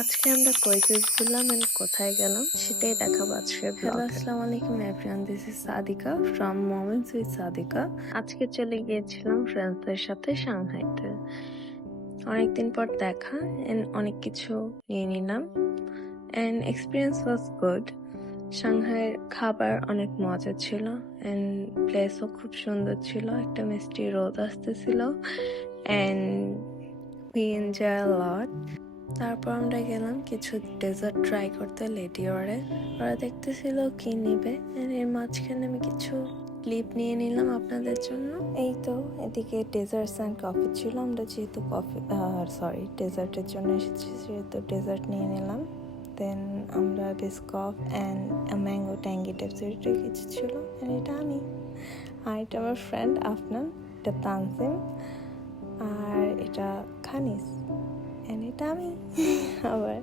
আজকে আমরা কই কই ঘুরলাম এন্ড কোথায় গেলাম সেটাই দেখাবো আজকের ব্লগে। হ্যালো, আসসালামু আলাইকুম everyone, this is Sadika from moments with Sadika. আজকে চলে গিয়েছিলাম ফ্রেন্ডসদের সাথে সাংহাইতে। অনেকদিন পর দেখা এন্ড অনেক কিছু নিয়ে নিলাম এন্ড এক্সপিরিয়েন্স ওয়াজ গুড। সাংহাইয়ের খাবার অনেক মজা ছিল এন্ড প্লেসও খুব সুন্দর ছিল। একটা মিষ্টি রোদ আসতেছিল এন্ড উই এনজয় আ লট। তারপর আমরা গেলাম কিছু ডেজার্ট ট্রাই করতে লেডিওরে। ওরা দেখতেছিল কি নিবে, এর মাঝখানে আমি কিছু ক্লিপ নিয়ে নিলাম আপনাদের জন্য। এই তো এদিকে ডেজার্টস অ্যান্ড কফি ছিল। আমরা যেহেতু ডেজার্টের জন্য এসেছি সেহেতু ডেজার্ট নিয়ে নিলাম। দেন আমরা বিস্কফ অ্যান্ড ম্যাঙ্গো ট্যাঙ্গি টাইপসের কিছু ছিল। এটা আমি, আর এটা আমার ফ্রেন্ড আফনান, এটা তানজিম, আর এটা খানিস, এটা আমি আবার।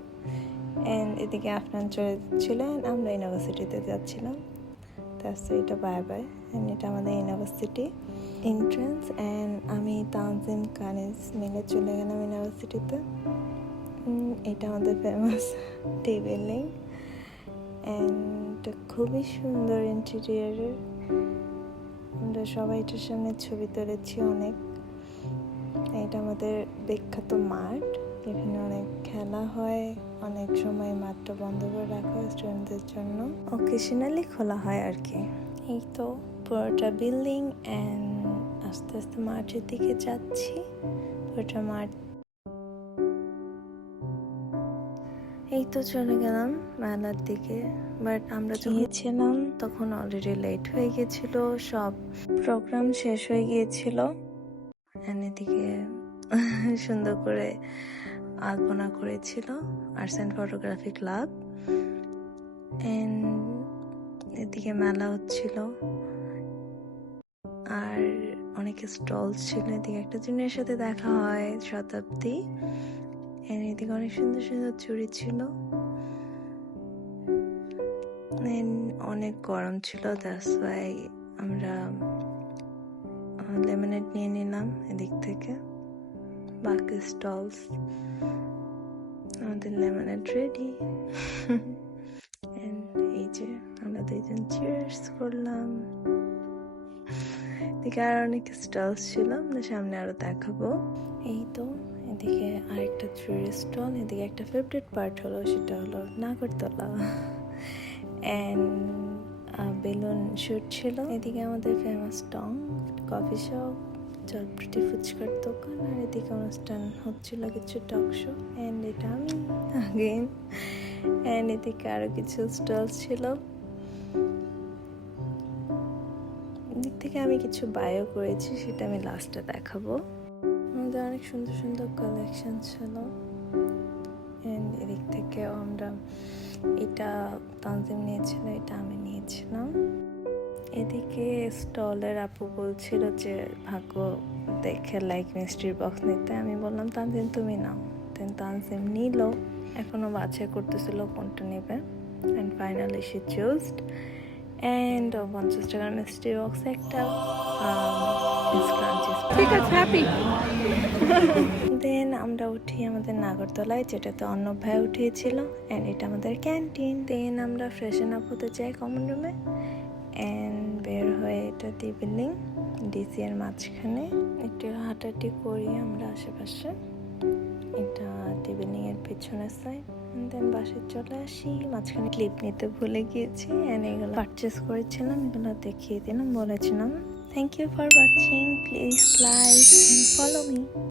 এদিকে আফনান চলে আমরা ইউনিভার্সিটিতে যাচ্ছিলাম। এটা বাই বাই। এটা আমাদের ইউনিভার্সিটি এন্ট্রান্স আমি তানজিম কানিজ মিলে চলে গেলাম ইউনিভার্সিটিতে। এটা আমাদের ফেমাস টেবিলিং খুবই সুন্দর ইন্টেরিয়ারের। আমরা সবাই এটার সামনে ছবি তুলেছি অনেক। এটা আমাদের বিখ্যাত মাঠ, এখানে অনেক খেলা হয়। অনেক সময় মাঠটা বন্ধ করে রাখা হয় স্টুডেন্টদের জন্য, অকেশনালি খোলা হয় আর কি। এই তো পুরোটা বিল্ডিং আস্তে আস্তে মাঠের দিকে যাচ্ছি। পুরোটা মাঠ। এই তো চলে গেলাম মেলার দিকে, বাট আমরা যখন ছিলাম তখন অলরেডি লেট হয়ে গেছিল, সব প্রোগ্রাম শেষ হয়ে গিয়েছিল। এদিকে সুন্দর করে আলপনা করেছিল আর্টস অ্যান্ড ফটোগ্রাফি ক্লাব। এদিকে মেলা হচ্ছিল আর অনেক স্টল ছিল। এদিকে একটা জিনিসের সাথে দেখা হয় শতাব্দী। এদিকে অনেক সুন্দর সুন্দর চুড়ি ছিল। অনেক গরম ছিল, দ্যাটস ওয়াই আমরা লেমনেড নিয়ে নিলাম এদিক থেকে। বাকি স্টলস, আমাদের লেমনেড রেডি। এই যে আমরা দুইজন চিয়ার্স করলাম। এদিকে আর অনেক স্টলস ছিল, আমরা সামনে আরো দেখাবো। এই তো এদিকে আরেকটা চুড়ির স্টল। এদিকে একটা ফেভারিট পার্ট হলো, সেটা হলো নাগরদোলা বেলুন শুট ছিল। এদিকে আমাদের ফেমাস টং কফি শপ, জলপ্রতি ফুচকার দোকান, আর এদিকে অনুষ্ঠান হচ্ছিল কিছু টক শো। এটা আমি আগেন। এদিকে আরো কিছু স্টল ছিল। এদিক থেকে আমি কিছু বায়ো করেছি, সেটা আমি লাস্টে দেখাবো। আমাদের অনেক সুন্দর সুন্দর কালেকশন ছিল। এদিক থেকেও আমরা, এটা তানজিম নিয়েছিল, এটা আমি নিয়েছিলাম। এদিকে স্টলের আপু বলছিল যে ভাগ্য দেখে লাইক মিষ্টির বক্স নিতে। আমি বললাম তানজিম তুমি নাও। দেন তানজিম নিল, এখনো বাছাই করতেছিল কোনটা নেবে। Finally she চুজড। 50 টাকার মিষ্টি বক্স একটা, দেন আমরা উঠি আমাদের নাগরদোলায়, যেটাতে অর্ণব ভাই উঠিয়েছিল। এটা আমাদের ক্যান্টিন। দেন আমরা ফ্রেশন আপ হতে যাই কমন রুমে। বের হয়ে এটা টেবিলিং ডিসি এর মাঝখানে একটু হাঁটাহাঁটি করি আমরা আশেপাশে। এটা টেবিলিং এর পিছনের সাইড। দেন বাসায় চলে আসি। মাঝখানে ক্লিপ নিতে ভুলে গিয়েছি, এগুলো পারচেস করেছিলাম, এগুলো দেখিয়ে দিলাম, বলেছিলাম। Thank you for watching, please like and follow me.